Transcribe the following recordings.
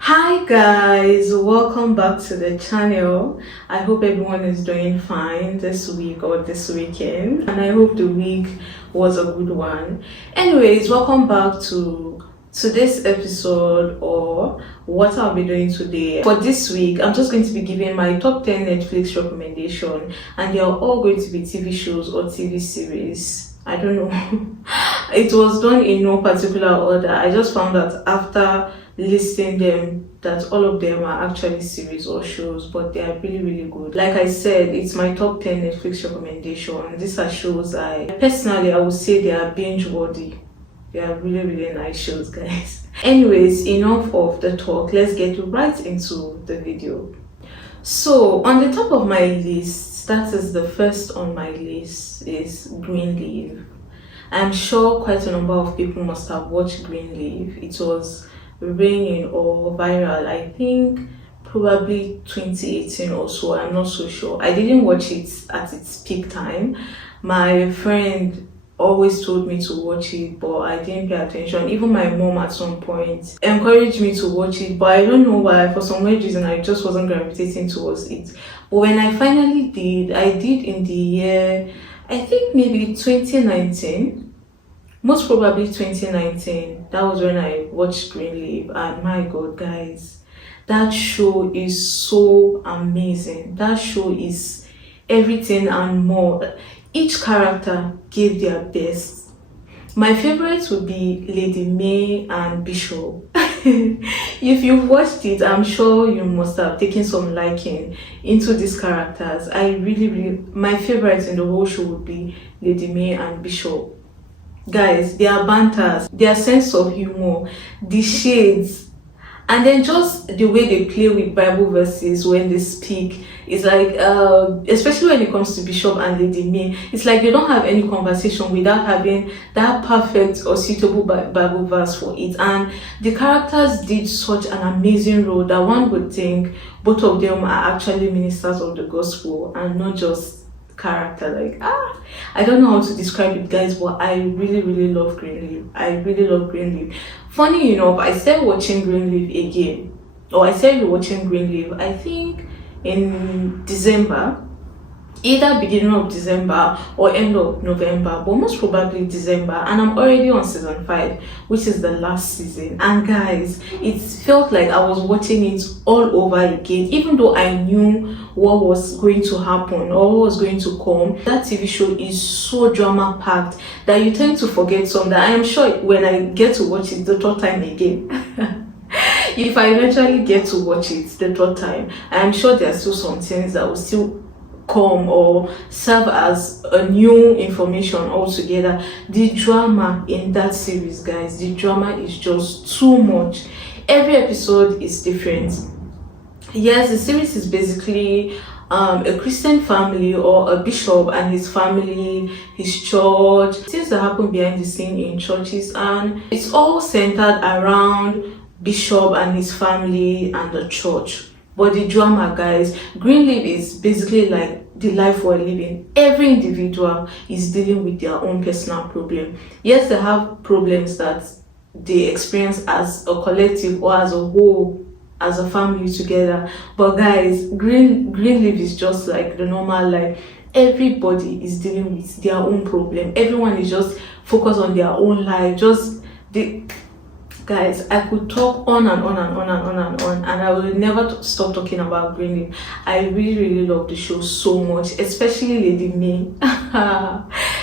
Hi guys, welcome back to the channel. I hope everyone is doing fine this week or this weekend, and I hope the week was a good one. Anyways, welcome back to today's episode, or what I'll be doing today. For this week, I'm just going to be giving my top 10 Netflix recommendation, and they are all going to be TV shows or TV series. I don't know. It was done in no particular order. I just found that after listing them that all of them are actually series or shows, but they are really good. Like I said, it's my top 10 Netflix recommendation. These are shows I would say they are binge worthy. They are really nice shows, guys. Anyways, enough of the talk, let's get right into the video. So on the top of my list, that is the first on my list, is Greenleaf. I'm sure quite a number of people must have watched Greenleaf. It was reigning or viral, I think probably 2018 or so. I'm not so sure. I didn't watch it at its peak time. My friend always told me to watch it, but I didn't pay attention. Even my mom at some point encouraged me to watch it, but I don't know why. For some weird reason, I just wasn't gravitating towards it. But when I finally did, I did in the year, I think maybe 2019. Most probably 2019. That was when I watched Greenleaf, and my god, guys, that show is so amazing. That show is everything and more. Each character gave their best. My favorites would be Lady May and Bishop. If you've watched it, I'm sure you must have taken some liking into these characters. My favorites in the whole show would be Lady May and Bishop. Guys, their banters, their sense of humor, the shades, and then just the way they play with Bible verses when they speak is like, especially when it comes to Bishop and Lady May, it's like they don't have any conversation without having that perfect or suitable Bible verse for it. And the characters did such an amazing role that one would think both of them are actually ministers of the gospel and not just character. I don't know how to describe it, guys, but I really love Greenleaf. I really love Greenleaf. Funny enough, I started watching Greenleaf again, or I started watching Greenleaf, I think in December, either beginning of December or end of November, but most probably December, and I'm already on season 5, which is the last season. And guys, it felt like I was watching it all over again, even though I knew what was going to happen or what was going to come. That TV show is so drama packed that you tend to forget some that I am sure when I get to watch it the third time again, if I eventually get to watch it the third time, I am sure there are still some things that will still come or serve as a new information altogether. The drama in that series, guys, the drama is just too much. Every episode is different. Yes, the series is basically a Christian family, or a bishop and his family, his church, things that happen behind the scene in churches, and it's all centered around Bishop and his family and the church. But the drama, guys, Greenleaf is basically like the life we're living. Every individual is dealing with their own personal problem. Yes, they have problems that they experience as a collective or as a whole, as a family together. But guys, Greenleaf is just like the normal life. Everybody is dealing with their own problem. Everyone is just focused on their own life. Guys, I could talk on and on, and I will never stop talking about Greenleaf. I really love the show so much, especially Lady May.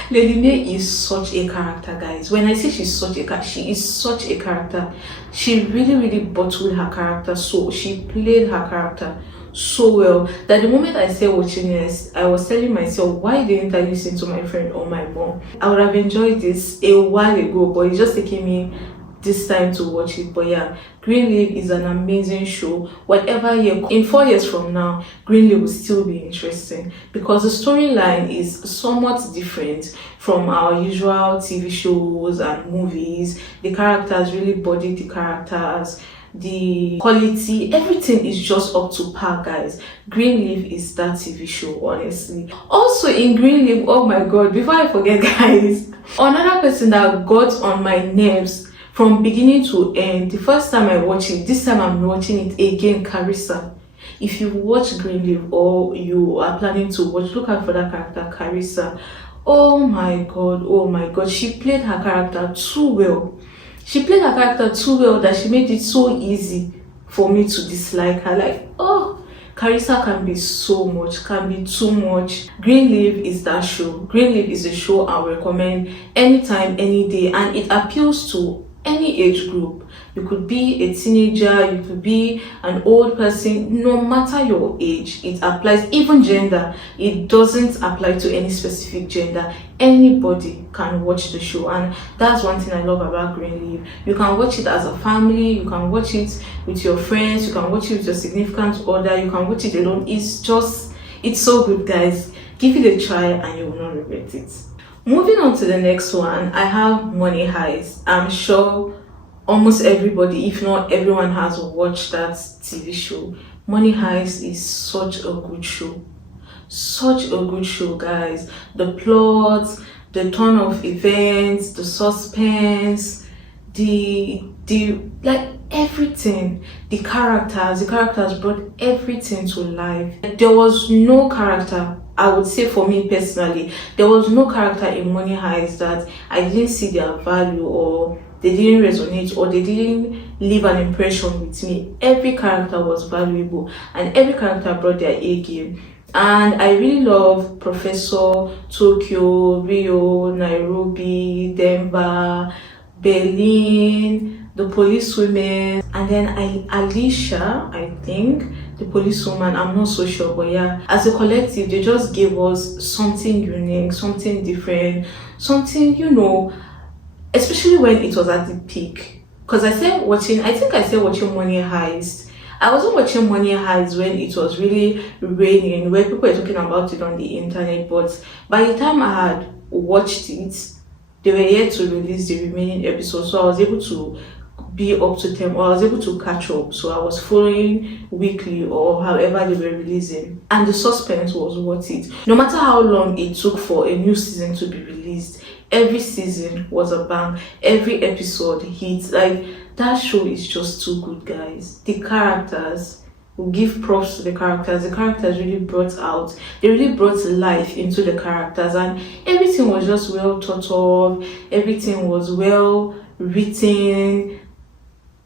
Lady May is such a character, guys. When I say she is such a character. She really bottled her character, so she played her character so well that the moment I started watching this, I was telling myself, why didn't I listen to my friend or my mom? I would have enjoyed this a while ago, but it's just taking me this time to watch it. But yeah, Greenleaf is an amazing show. Whatever year, in 4 years from now, Greenleaf will still be interesting because the storyline is somewhat different from our usual TV shows and movies. The characters really body the characters. The quality, everything is just up to par, guys. Greenleaf is that TV show, honestly. Also in Greenleaf, oh my god, before I forget, guys, another person that got on my nerves from beginning to end. The first time I watched it, this time I'm watching it again, Carissa. If you watch Greenleaf or you are planning to watch, look out for that character, Carissa. Oh my god, oh my god, she played her character too well. She played her character too well that she made it so easy for me to dislike her. Like, oh, Carissa can be so much, can be too much. Greenleaf is that show. Greenleaf is a show I recommend anytime, any day, and it appeals to any age group. You could be a teenager, you could be an old person, no matter your age, it applies. Even gender, it doesn't apply to any specific gender. Anybody can watch the show, and that's one thing I love about Greenleaf. You can watch it as a family, you can watch it with your friends, you can watch it with your significant other, you can watch it alone. It's so good, guys. Give it a try and you will not regret it. Moving on to the next one, I have Money Heist. I'm sure almost everybody, if not everyone, has watched that TV show. Money Heist is such a good show. Such a good show, guys. The plot, the turn of events, the suspense, the like everything, the characters brought everything to life. There was no character, I would say for me personally, there was no character in Money Heist that I didn't see their value, or they didn't resonate, or they didn't leave an impression with me. Every character was valuable and every character brought their A game. And I really love Professor, Tokyo, Rio, Nairobi, Denver, Berlin, the policewomen, and then Alicia, I think, the policewoman, I'm not so sure, but yeah, as a collective, they just gave us something unique, something different, something, especially when it was at the peak. Because I think I said watching Money Heist. I wasn't watching Money Heist when it was really raining, where people were talking about it on the internet, but by the time I had watched it, they were yet to release the remaining episodes, so I was able to be up to them, or I was able to catch up. So I was following weekly or however they were releasing, and the suspense was worth it. No matter how long it took for a new season to be released, every season was a bang, every episode hits. Like, that show is just too good, guys. The characters, we'll give props to the characters. The characters really they really brought life into the characters, and everything was just well thought of, everything was well written.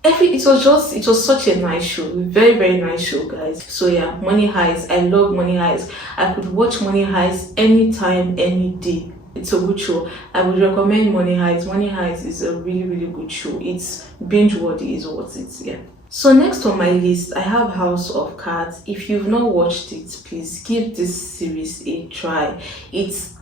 It was such a nice show, very, very nice show, guys. So yeah, Money Heist, I love Money Heist. I could watch Money Heist anytime, any day. It's a good show. I would recommend Money Heist. Money Heist is a really, really good show. It's binge worthy, is what it's, yeah. So next on my list, I have House of Cards. If you've not watched it, please give this series a try. It's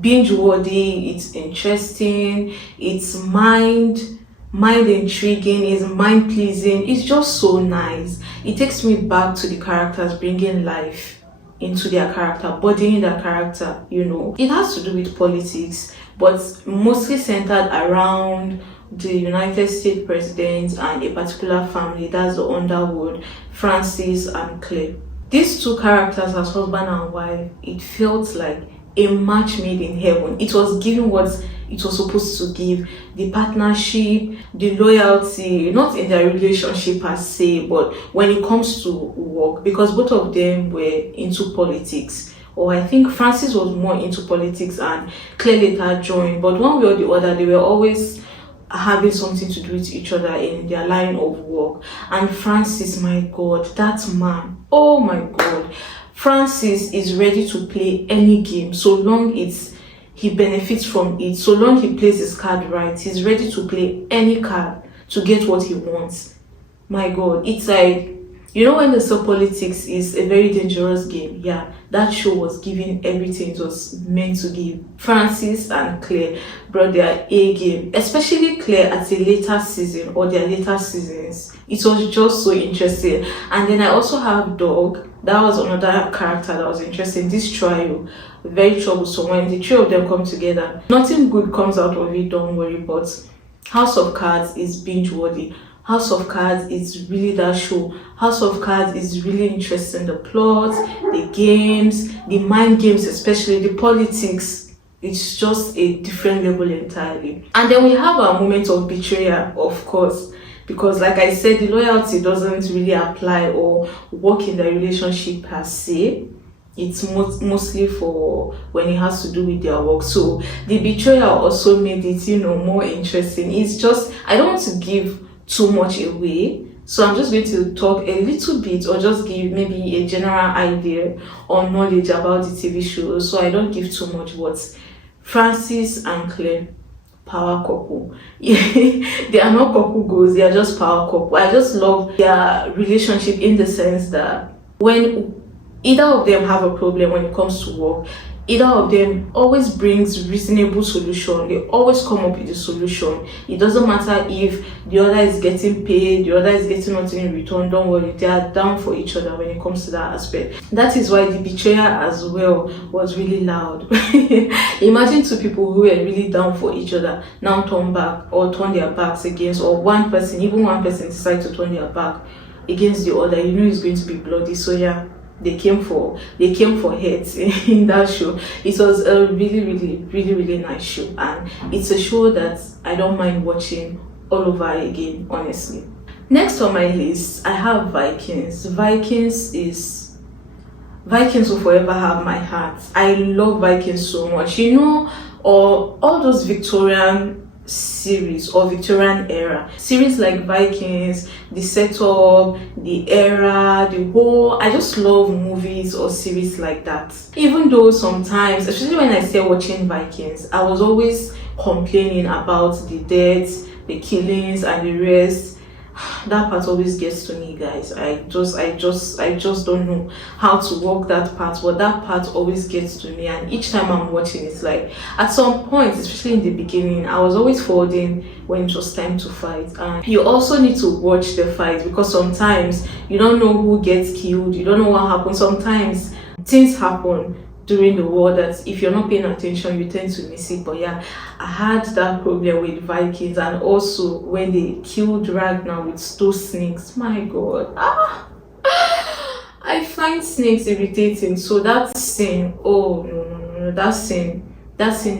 binge worthy, it's interesting, it's mind intriguing, it's mind pleasing, it's just so nice. It takes me back to the characters, bringing life into their character, bodying their character. It has to do with politics, but mostly centered around the United States president and a particular family, that's the Underwood, Francis and Claire. These two characters as husband and wife, it felt like a match made in heaven. It was giving what it was supposed to give. The partnership, the loyalty, not in their relationship per se, but when it comes to work, because both of them were into politics. Or I think Francis was more into politics and Claire later joined, but one way or the other, they were always having something to do with each other in their line of work. And Francis, my God, that man, oh my God, Francis is ready to play any game so long he benefits from it, so long he plays his card right. He's ready to play any card to get what he wants. My God, it's like, when they say politics is a very dangerous game, yeah, that show was giving everything it was meant to give. Francis and Claire brought their A game, especially Claire at a later season or their later seasons. It was just so interesting. And then I also have Dog. That was another character that was interesting. This trio, very troublesome. When the three of them come together, nothing good comes out of it, don't worry. But House of Cards is binge worthy. House of Cards is really that show. House of Cards is really interesting. The plot, the games, the mind games, especially the politics. it's just a different level entirely. And then we have our moment of betrayal, of course, because like I said, the loyalty doesn't really apply or work in the relationship per se. It's mostly for when it has to do with their work. So the betrayal also made it, more interesting. It's just, I don't want to give too much away, so I'm just going to talk a little bit or just give maybe a general idea or knowledge about the TV show, so I don't give too much. But Francis and Claire, power couple. They are not couple goals, they are just power couple. I just love their relationship in the sense that when either of them have a problem when it comes to work, either of them always brings reasonable solution. They always come up with a solution. It doesn't matter if the other is getting paid, the other is getting nothing in return. Don't worry, they are down for each other when it comes to that aspect. That is why the betrayal as well was really loud. Imagine two people who were really down for each other now turn back or turn their backs against, or even one person decide to turn their back against the other. It's going to be bloody. So yeah, they came for heads in that show. It was a really nice show, and it's a show that I don't mind watching all over again, honestly. Next on my list, I have Vikings. Vikings will forever have my heart. I love Vikings so much. Or all those Victorian series or Victorian era series like Vikings, the setup, the era, the whole, I just love movies or series like that. Even though sometimes, especially when I started watching Vikings, I was always complaining about the deaths, the killings and the rest. That part always gets to me, guys. I just don't know how to work that part, but that part always gets to me. And each time I'm watching, it's like at some point, especially in the beginning, I was always folding when it was time to fight. And you also need to watch the fight, because sometimes you don't know who gets killed, you don't know what happens. Sometimes things happen during the war that if you're not paying attention, you tend to miss it. But yeah, I had that problem with Vikings, and also when they killed Ragnar with those snakes. My god, I find snakes irritating. So that scene, oh no, that scene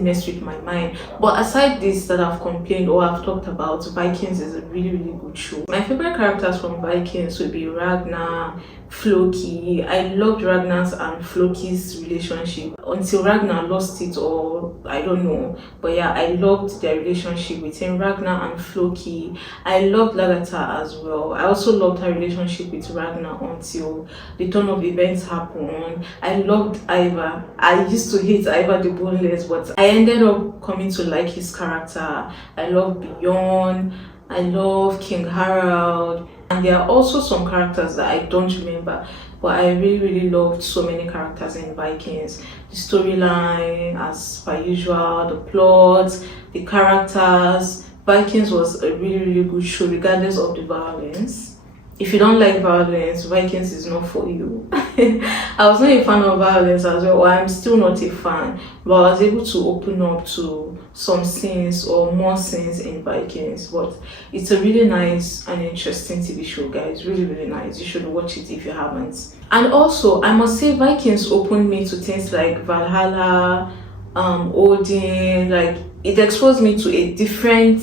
messed with my mind. But aside this that I've complained or I've talked about, Vikings is a really good show. My favorite characters from Vikings would be Ragnar, Floki. I loved Ragnar's and Floki's relationship until Ragnar lost it, or I don't know. But yeah, I loved their relationship between Ragnar and Floki. I loved Lagertha as well. I also loved her relationship with Ragnar until the turn of events happened. I loved Ivar. I used to hate Ivar the Boneless, but I ended up coming to like his character. I love Bjorn. I love King Harald. And there are also some characters that I don't remember, but I really loved so many characters in Vikings. The storyline, as per usual, the plot, the characters. Vikings was a really good show, regardless of the violence. If you don't like violence, Vikings is not for you. I was not a fan of violence as well. I'm still not a fan, but I was able to open up to some scenes or more scenes in Vikings. But it's a really nice and interesting TV show, guys. Really nice. You should watch it if you haven't. And also, I must say, Vikings opened me to things like Valhalla, Odin. Like, it exposed me to a different,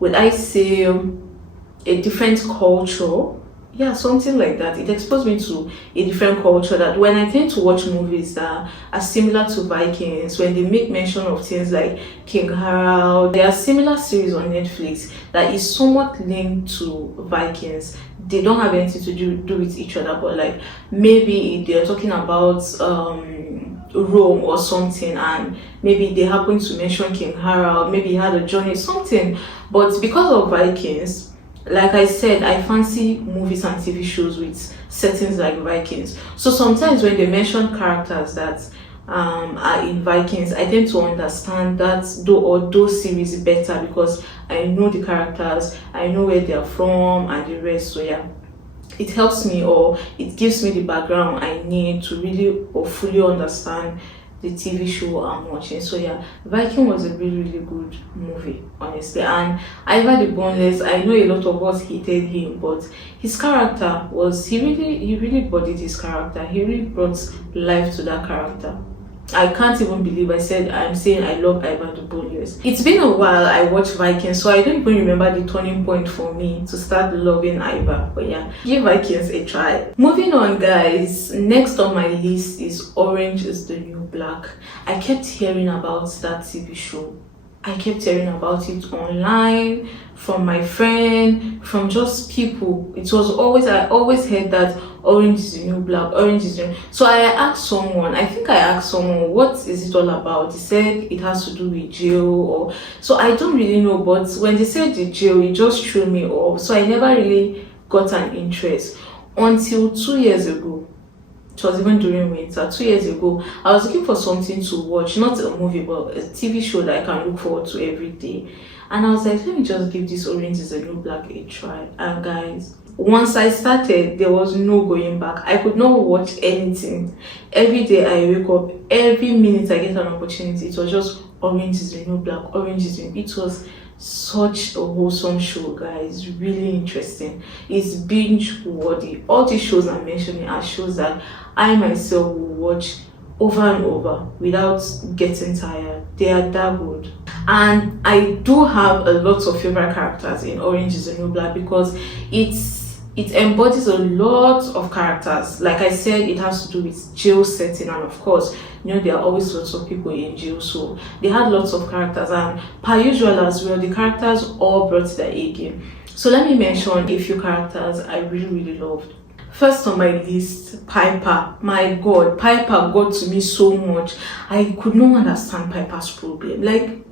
would I say, a different culture. Yeah, something like that. It exposed me to a different culture, that when I tend to watch movies that are similar to Vikings, when they make mention of things like King Harald, there are similar series on Netflix that is somewhat linked to Vikings. They don't have anything to do with each other, but like maybe they're talking about Rome or something, and maybe they happen to mention King Harald, maybe he had a journey, something. But because of Vikings, like I said, I fancy movies and TV shows with settings like Vikings. So sometimes when they mention characters that are in Vikings, I tend to understand those series better, because I know the characters, I know where they are from and the rest. So yeah, it helps me, or it gives me the background I need to really or fully understand the TV show I'm watching. So yeah, Viking was a really good movie, honestly. And Ivar the Boneless, I know a lot of us hated him, but his character was, he really bodied his character. He really brought life to that character. I can't even believe I'm saying I love Ivan the Boneless. It's been a while I watched Vikings, so I don't even remember the turning point for me to start loving Ivan. But yeah, give Vikings a try. Moving on, guys. Next on my list is Orange is the New Black. I kept hearing about that TV show. I kept hearing about it online, from my friend, from just people. I always heard that Orange is the New Black, Orange is the new. So I think I asked someone, what is it all about? They said it has to do with jail, or so I don't really know, but when they said the jail, it just threw me off. So I never really got an interest until 2 years ago. It was even during winter. 2 years ago, I was looking for something to watch, not a movie, but a TV show that I can look forward to every day. And I was like, let me just give this Orange is the New Black a try. And guys, once I started, there was no going back. I could not watch anything. Every day I wake up, every minute I get an opportunity, it was just Orange is the New Black, Orange is the New. It was such a wholesome show, guys. Really interesting. It's binge worthy. All these shows I'm mentioning are shows that I myself will watch over and over without getting tired. They are that good. And I do have a lot of favorite characters in Orange is the New Black because it embodies a lot of characters. Like I said, it has to do with jail setting, and of course, there are always lots of people in jail, so they had lots of characters, and per usual as well, the characters all brought their A game. So let me mention a few characters I really loved. First on my list, Piper. My God, Piper got to me so much. I could not understand Piper's problem. Like,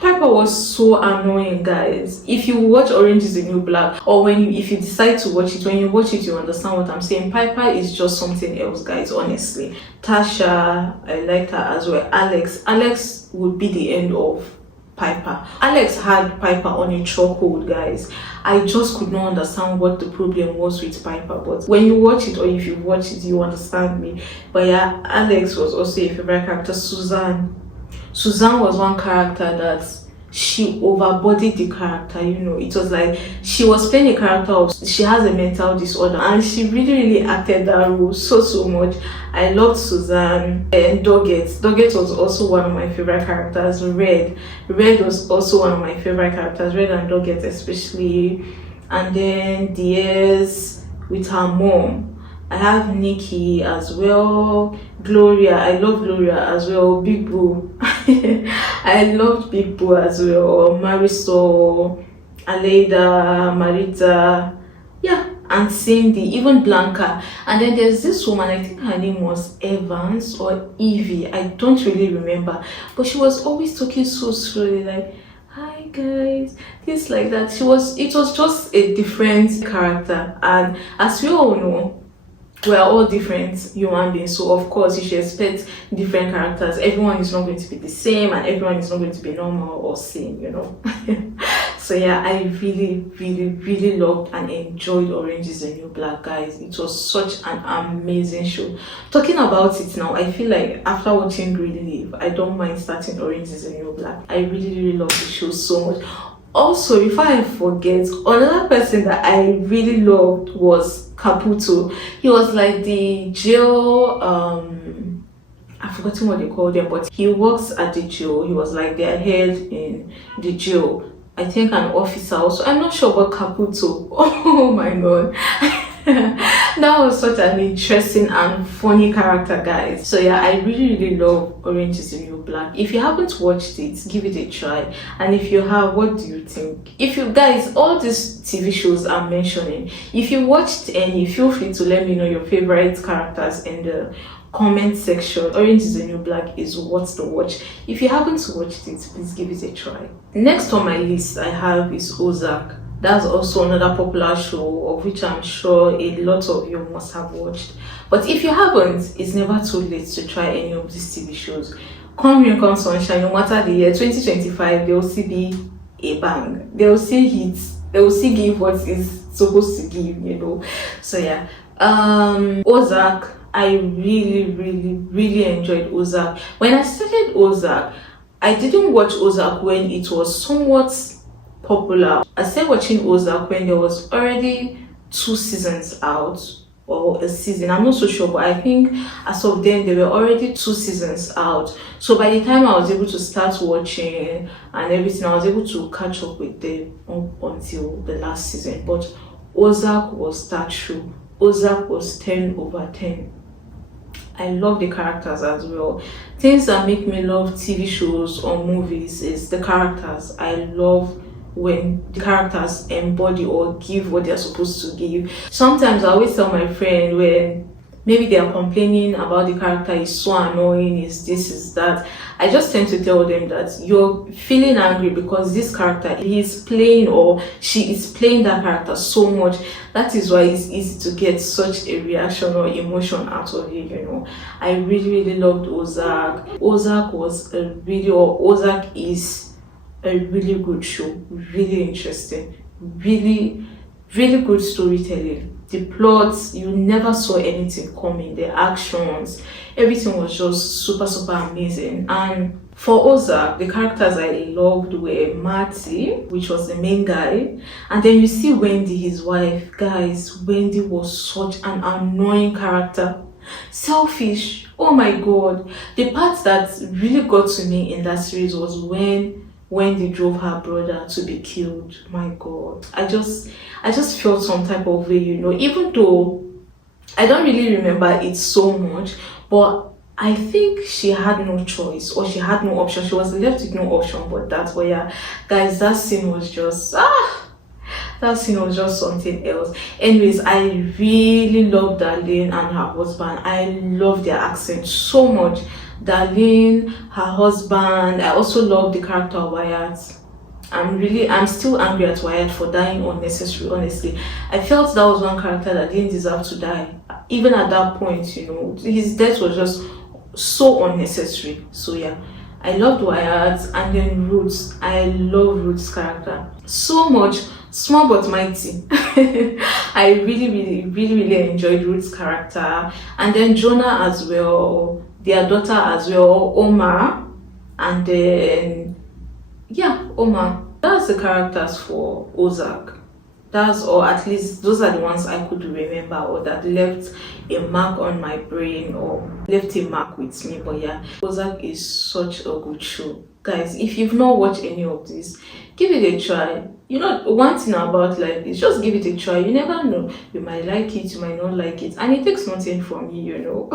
Piper was so annoying, guys. If you watch Orange is the New Black, or if you decide to watch it, when you watch it, you understand what I'm saying. Piper is just something else, guys, honestly. Tasha, I liked her as well. Alex would be the end of Piper. Alex had Piper on a chokehold, guys. I just could not understand what the problem was with Piper, but when you watch it, or if you watch it, you understand me. But yeah, Alex was also a favorite character. Suzanne was one character that she overbodied the character. It was like she was playing a character of she has a mental disorder, and she really acted that role so much. I loved Suzanne. And Doggett was also one of my favorite characters. Red was also one of my favorite characters. Red and Doggett especially. And then Diaz with her mom. I have Nikki as well. Gloria, I love Gloria as well. Big Boo, I loved Big Boo as well. Marisol, Aleida, Marita, yeah, and Cindy, even Blanca. And then there's this woman, I think her name was Evans or Evie, I don't really remember, but she was always talking so slowly, like, hi guys, this like that. It was just a different character, and as we all know, we are all different human beings, so of course you should expect different characters. Everyone is not going to be the same, and everyone is not going to be normal or same, So yeah, I really loved and enjoyed Orange is the New Black, guys. It was such an amazing show. Talking about it now, I feel like after watching Greenleaf, I don't mind starting Orange is the New Black. I really love the show so much. Also, before I forget, another person that I really loved was Caputo. He was like the jail, I've forgotten what they called him, but he works at the jail. He was like their head in the jail. I think an officer also. I'm not sure about Caputo. Oh my god. That was such an interesting and funny character, guys. So yeah, I really love Orange is the New Black. If you haven't watched it, give it a try, and if you have, what do you think? If you guys, all these TV shows I'm mentioning, if you watched any, feel free to let me know your favorite characters in the comment section. Orange is the New Black is worth to watch. If you haven't watched it, please give it a try. Next on my list I have is Ozark. That's also another popular show of which I'm sure a lot of you must have watched. But if you haven't, it's never too late to try any of these TV shows. Come Rain, Come Sunshine, no matter the year, 2025, they will still be a bang. They will still hit. They will still give what is supposed to give, So yeah, Ozark, I really enjoyed Ozark. When I started Ozark, I didn't watch Ozark when it was somewhat popular. I started watching Ozark when there was already 2 seasons out, or a season. I'm not so sure, but I think as of then there were already 2 seasons out. So by the time I was able to start watching and everything, I was able to catch up with them up until the last season. But Ozark was that show. Ozark was 10 over 10. I love the characters as well. Things that make me love TV shows or movies is the characters. I love when the characters embody or give what they're supposed to give. Sometimes I always tell my friend when maybe they are complaining about the character is so annoying, is this, is that. I just tend to tell them that you're feeling angry because this character is playing or she is playing that character so much. That is why it's easy to get such a reaction or emotion out of it, you know. I really loved Ozark. Ozark is a really good show, really interesting, really good storytelling. The plots, you never saw anything coming, the actions, everything was just super amazing. And for Ozark, the characters I loved were Marty, which was the main guy, and then you see Wendy, his wife. Guys, Wendy was such an annoying character, selfish. Oh my god. The part that really got to me in that series was when they drove her brother to be killed. My god, I just felt some type of way, you know, even though I don't really remember it so much, but I think she had no choice or she had no option. She was left with no option but that. But yeah, guys, that scene was just something else. Anyways, I really love Darlene and her husband. I love their accent so much. Darlene, her husband. I also love the character of Wyatt. I'm still angry at Wyatt for dying unnecessarily, honestly. I felt that was one character that didn't deserve to die. Even at that point, you know, his death was just so unnecessary. So yeah, I loved Wyatt. And then Roots. I love Roots' character so much. Small but mighty. I really enjoyed Roots' character. And then Jonah as well, their daughter as well, Omar. And then yeah, Omar. That's the characters for Ozark. That's, or at least those are the ones I could remember or that left a mark on my brain or left a mark with me. But yeah, Ozark is such a good show. Guys, if you've not watched any of this, give it a try. You know, one thing about life is just give it a try. You never know. You might like it, you might not like it. And it takes nothing from you, you know.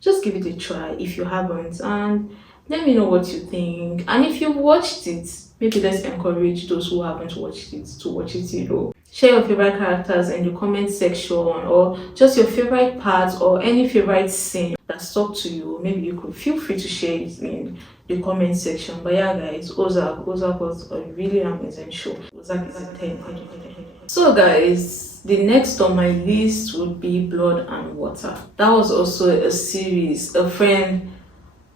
Just give it a try if you haven't. And let me know what you think. And if you've watched it, maybe let's encourage those who haven't watched it to watch it, you know. Share your favorite characters in the comment section or just your favorite parts or any favorite scene that stuck to you. Maybe you could feel free to share it in the comment section. But yeah, guys, Ozark was a really amazing show. Ozark is a 10. So guys, the next on my list would be Blood and Water. That was also a series a friend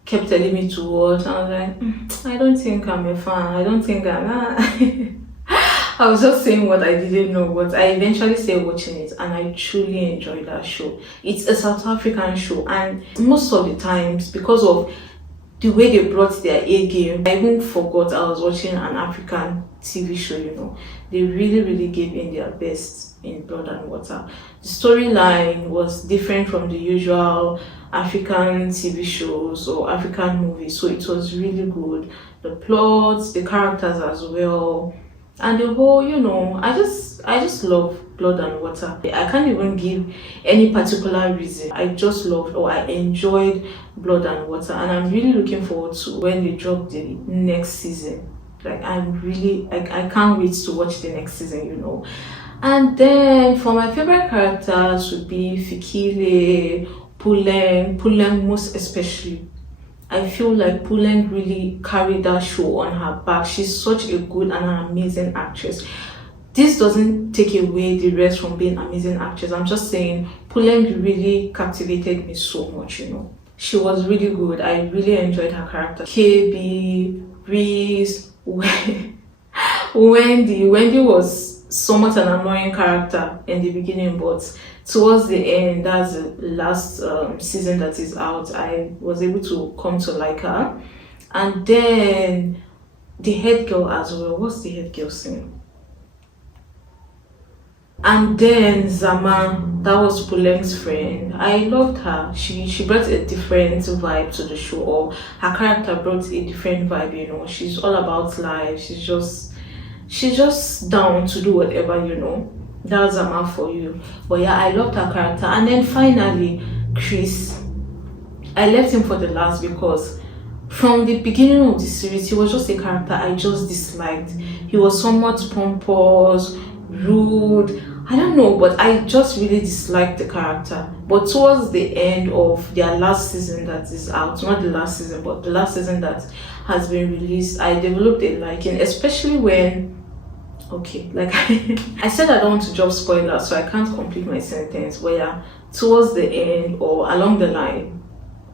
kept telling me to watch. I was like, I don't think I'm a fan. I don't think I'm I was just saying what I didn't know, but I eventually started watching it and I truly enjoyed that show. It's a South African show, and most of the times, because of the way they brought their A game, I even forgot I was watching an African TV show, you know. They really gave in their best in Blood and Water. The storyline was different from the usual African TV shows or African movies, so it was really good. The plots, the characters as well, and the whole, you know, I just love Blood and Water. I can't even give any particular reason. I just loved or I enjoyed Blood and Water, and I'm really looking forward to when they drop the next season. Like I can't wait to watch the next season, you know. And then for my favorite characters would be Fikile, Puleng most especially. I feel like Puleng really carried that show on her back. She's such a good and an amazing actress. This doesn't take away the rest from being an amazing actress. I'm just saying Puleng really captivated me so much, you know. She was really good. I really enjoyed her character. KB, Reese, Wendy was somewhat an annoying character in the beginning, but towards the end, that's the last season that is out, I was able to come to like her. And then the head girl as well. What's the head girl's name? And then Zama, that was Puleng's friend. I loved her. She brought a different vibe to the show, or her character brought a different vibe, you know. She's all about life. She's just down to do whatever, you know. That's Zama for you. But yeah, I loved her character. And then finally, Chris. I left him for the last because from the beginning of the series, he was just a character I just disliked. He was somewhat pompous, rude. I don't know, but I just really disliked the character. But towards the end of their last season that is out, not the last season, but the last season that has been released, I developed a liking, especially when okay, like I said, I don't want to drop spoilers, so I can't complete my sentence. But yeah, towards the end or along the line,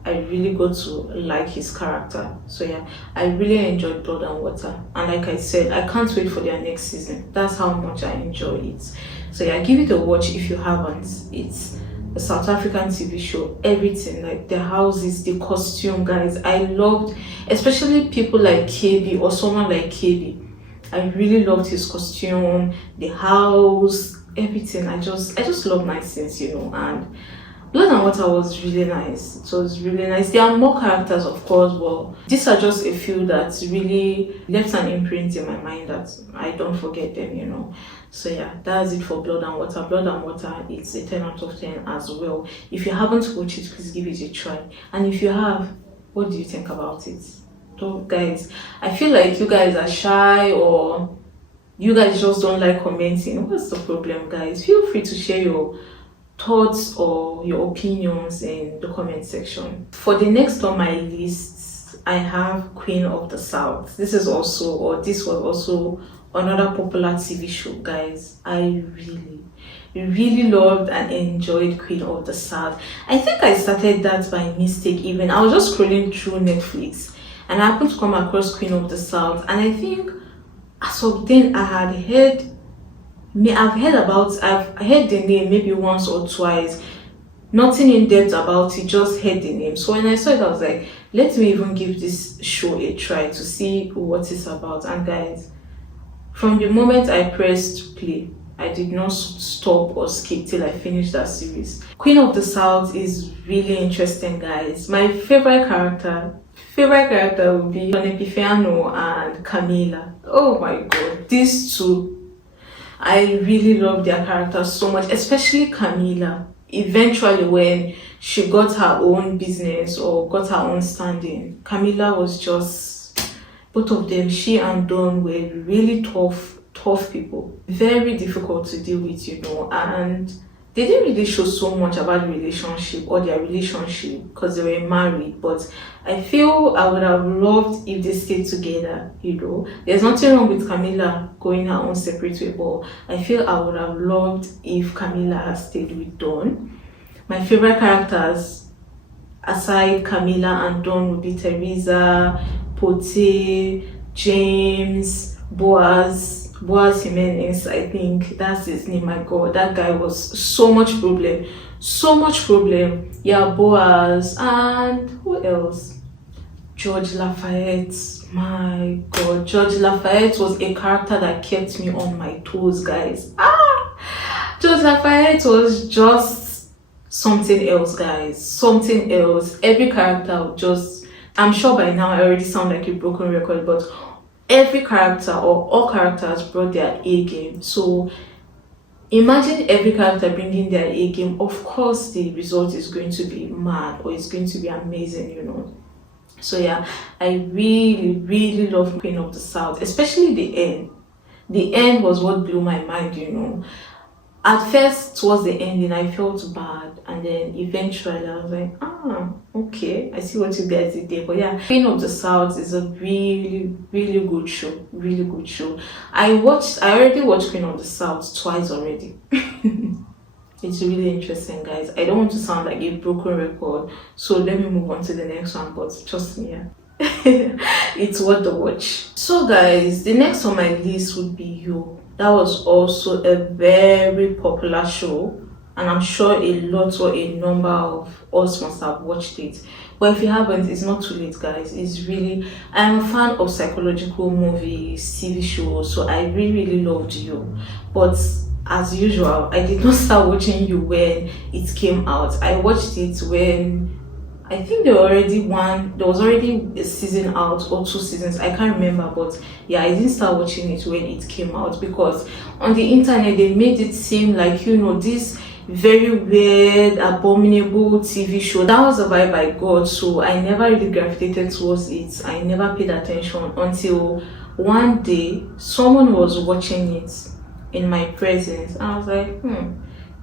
I really got to like his character. So yeah, I really enjoyed Blood and Water. And like I said, I can't wait for their next season. That's how much I enjoy it. So yeah, give it a watch if you haven't. It's a South African TV show. Everything, like the houses, the costume, guys. I loved, especially people like KB or someone like KB. I really loved his costume, the house, everything. I just love nice things, you know. And Blood and Water was really nice. It was really nice. There are more characters, of course, but these are just a few that really left an imprint in my mind that I don't forget them, you know. So yeah, that's it for Blood and Water. Blood and Water, it's a 10 out of 10 as well. If you haven't watched it, please give it a try. And if you have, what do you think about it? So guys, I feel like you guys are shy, or you guys just don't like commenting. What's the problem, guys? Feel free to share your thoughts or your opinions in the comment section. For the next on my list, I have Queen of the South. This was also another popular TV show, guys. I really loved and enjoyed Queen of the South. I think I started that by mistake. Even I was just scrolling through Netflix and I happened to come across Queen of the South, and I think as of then I had I've heard the name maybe once or twice, nothing in depth about it, just heard the name. So when I saw it, I was like, let me even give this show a try to see what it's about. And guys, from the moment I pressed play, I did not stop or skip till I finished that series. Queen of the South is really interesting, guys. My favorite character would be Don Epiphano and Camila. Oh my god, these two, I really love their characters so much, especially Camila. Eventually, when she got her own business or got her own standing, Camila was just, both of them, she and Don, were really tough people. Very difficult to deal with, you know, and they didn't really show so much about the relationship or their relationship because they were married, but I feel I would have loved if they stayed together, you know. There's nothing wrong with Camila going her own separate way, but I feel I would have loved if Camila had stayed with Don. My favorite characters, aside Camila and Don, would be Teresa, Pote, James, Boaz Jimenez, I think that's his name. My god, that guy was so much problem. Yeah, Boaz. And who else? George Lafayette. My god, George Lafayette was a character that kept me on my toes, guys. George Lafayette was just something else, guys. Something else. Every character just, I'm sure by now I already sound like a broken record, but every character or all characters brought their A game. So imagine every character bringing their A game. Of course, the result is going to be mad, or it's going to be amazing, you know. So yeah, I really love Queen of the South, especially the end. The end was what blew my mind, you know. At first, towards the ending, I felt bad, and then eventually I was like, okay, I see what you guys did there. But yeah, Queen of the South is a really good show. Really good show. I already watched Queen of the South twice already. It's really interesting, guys. I don't want to sound like a broken record, so let me move on to the next one, but trust me, yeah. It's worth the watch. So guys, the next on my list would be You. That was also a very popular show, and I'm sure a lot or a number of us must have watched it. But if you haven't, it's not too late, guys. I'm a fan of psychological movies, TV shows, so I really loved You. But as usual, I did not start watching You when it came out. I watched it when I think there was already a season out or two seasons. I can't remember, but yeah, I didn't start watching it when it came out because on the internet they made it seem like, this very weird, abominable TV show. That was the vibe I got, so I never really gravitated towards it. I never paid attention until one day someone was watching it in my presence, and I was like,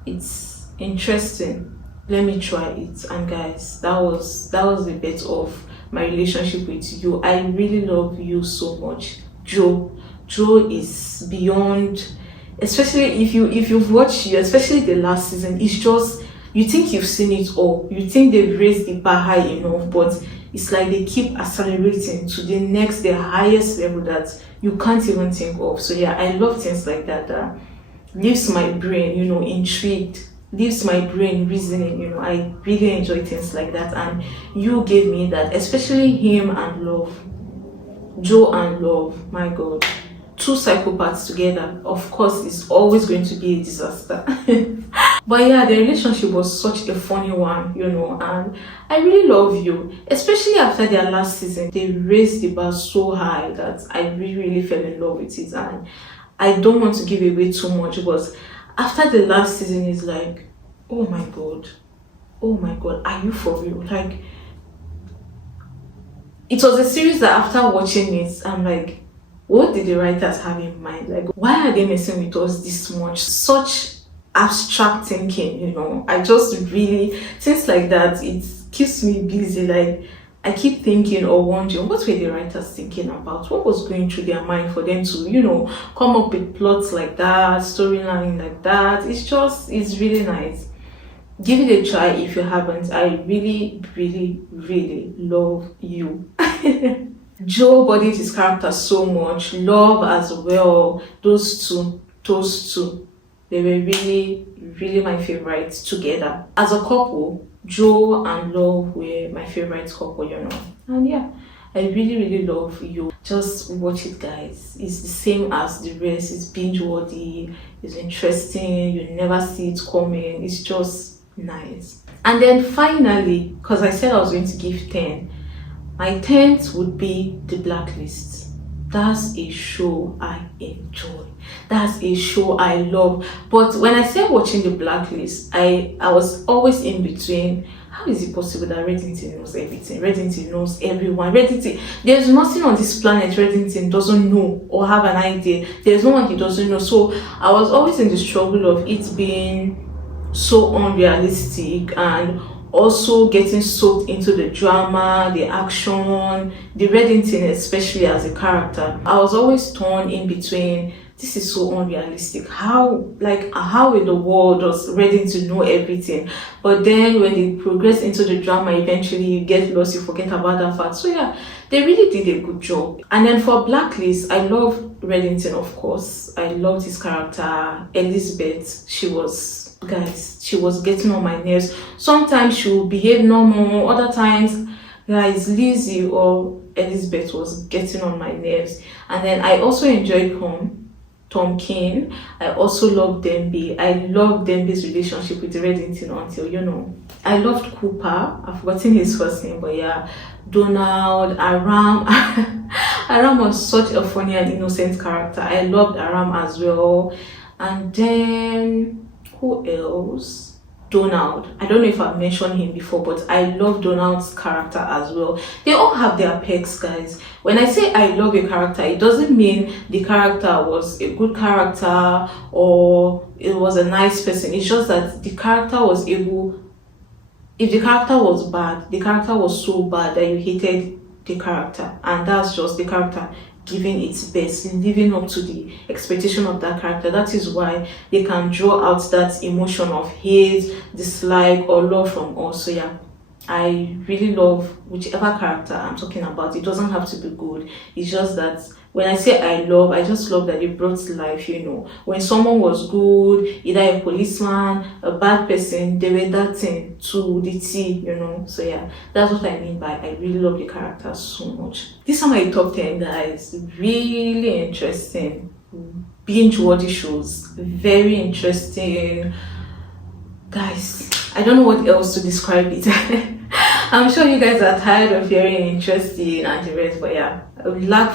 it's interesting, let me try it. And guys, that was the bit of my relationship with You. I really love You so much. Joe is beyond, especially if you've watched You, especially the last season. It's just, you think you've seen it all, you think they've raised the bar high enough, but it's like they keep accelerating to the highest level that you can't even think of. So yeah, I love things like that that leaves my brain, intrigued, leaves my brain reasoning. I really enjoy things like that, and You gave me that, especially him and Love. Joe and Love, my god, two psychopaths together, of course, is always going to be a disaster. But yeah, the relationship was such a funny one, and I really love You, especially after their last season. They raised the bar so high that I really, really fell in love with it. And I don't want to give away too much, but after the last season is like, oh my god, are you for real? Like, it was a series that after watching it, I'm like, what did the writers have in mind? Like, why are they messing with us this much? Such abstract thinking, I just really, things like that, it keeps me busy. Like, I keep thinking or wondering, what were the writers thinking about? What was going through their mind for them to, come up with plots like that, storyline like that? It's really nice. Give it a try if you haven't. I really, really, really love You. Joe bodied his character so much. Love as well. Those two, they were really, really my favorites together. As a couple, Joe and Love were my favorite couple. And yeah, I really, really love You. Just watch it, guys. It's the same as the rest. It's binge worthy. It's interesting. You never see it coming. It's just nice. And then finally, because I said I was going to give 10, my 10th would be The Blacklist. That's a show I enjoy. That's a show I love. But when I started watching The Blacklist, I was always in between. How is it possible that Reddington knows everything? Reddington knows everyone. There's nothing on this planet Reddington doesn't know or have an idea. There's no one he doesn't know. So I was always in the struggle of it being so unrealistic and also getting soaked into the drama, the action, the Reddington, especially as a character. I was always torn in between, this is so unrealistic. How in the world does Reddington know everything? But then when they progress into the drama, eventually you get lost, you forget about that part. So yeah, they really did a good job. And then for Blacklist, I love Reddington, of course. I loved his character. Elizabeth, she was getting on my nerves. Sometimes she would behave normal, other times, guys, Lizzie or Elizabeth was getting on my nerves. And then I also enjoyed Tom King. I also loved Dembe. I loved Dembe's relationship with Reddington until, I loved Cooper. I've forgotten his first name, but yeah, Donald, Aram. Aram was such a funny and innocent character. I loved Aram as well. And then who else? Donald. I don't know if I've mentioned him before, but I love Donald's character as well. They all have their perks, guys. When I say I love a character, it doesn't mean the character was a good character or it was a nice person. It's just that the character was able, if the character was bad, the character was so bad that you hated the character, and that's just the character giving its best, living up to the expectation of that character. That is why they can draw out that emotion of hate, dislike, or love from us. So yeah, I really love whichever character I'm talking about. It doesn't have to be good. It's just that when I say I just love that it brought to life, when someone was good, either a policeman, a bad person, they were that thing to the T, So yeah, that's what I mean by I really love the characters so much. These are my top 10, guys. Really interesting. binge worthy shows. Very interesting. Guys, I don't know what else to describe it. I'm sure you guys are tired of hearing interesting and the rest, but yeah,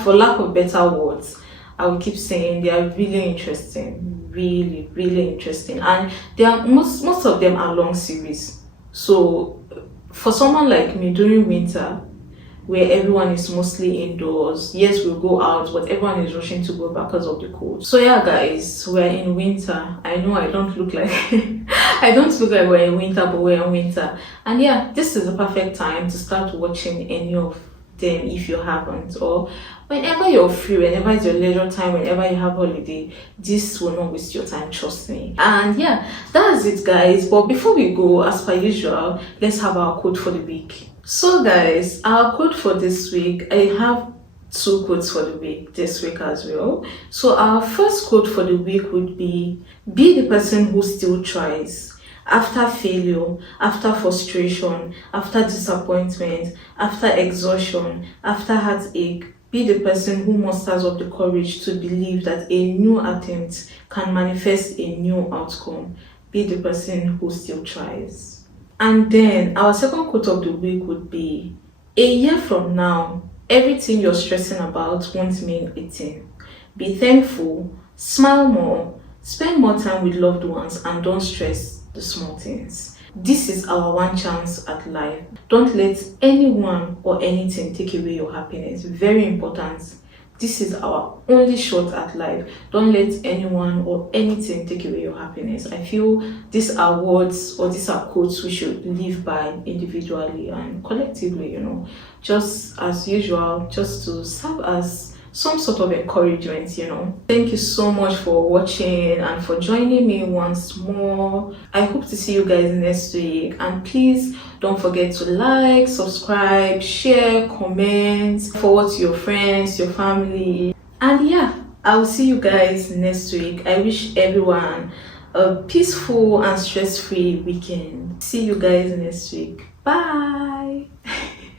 for lack of better words, I will keep saying they are really interesting, really interesting, and they are most of them are long series. So for someone like me during winter, where everyone is mostly indoors. Yes, we'll go out, but everyone is rushing to go back because of the cold. So yeah, guys, we're in winter. I know I don't look like I don't look like we're in winter, but we're in winter. And yeah, this is the perfect time to start watching any of them if you haven't, or whenever you're free, whenever it's your leisure time, whenever you have holiday. This will not waste your time, trust me. And yeah, that's it, guys. But before we go, as per usual, let's have our quote for the week. So guys, our quote for this week, I have two quotes for the week this week as well. So our first quote for the week would be the person who still tries. After failure, after frustration, after disappointment, after exhaustion, after heartache, be the person who musters up the courage to believe that a new attempt can manifest a new outcome. Be the person who still tries. And then our second quote of the week would be, a year from now, everything you're stressing about won't mean a thing. Be thankful, smile more, spend more time with loved ones, and don't stress the small things. This is our one chance at life. Don't let anyone or anything take away your happiness. Very important. This is our only shot at life. Don't let anyone or anything take away your happiness. I feel these are words or these are quotes we should live by individually and collectively, just as usual, just to serve as some sort of encouragement. Thank you so much for watching and for joining me once more. I hope to see you guys next week, and please don't forget to like, subscribe, share, comment, forward to your friends, your family. And yeah, I will see you guys next week. I wish everyone a peaceful and stress-free weekend. See you guys next week. Bye.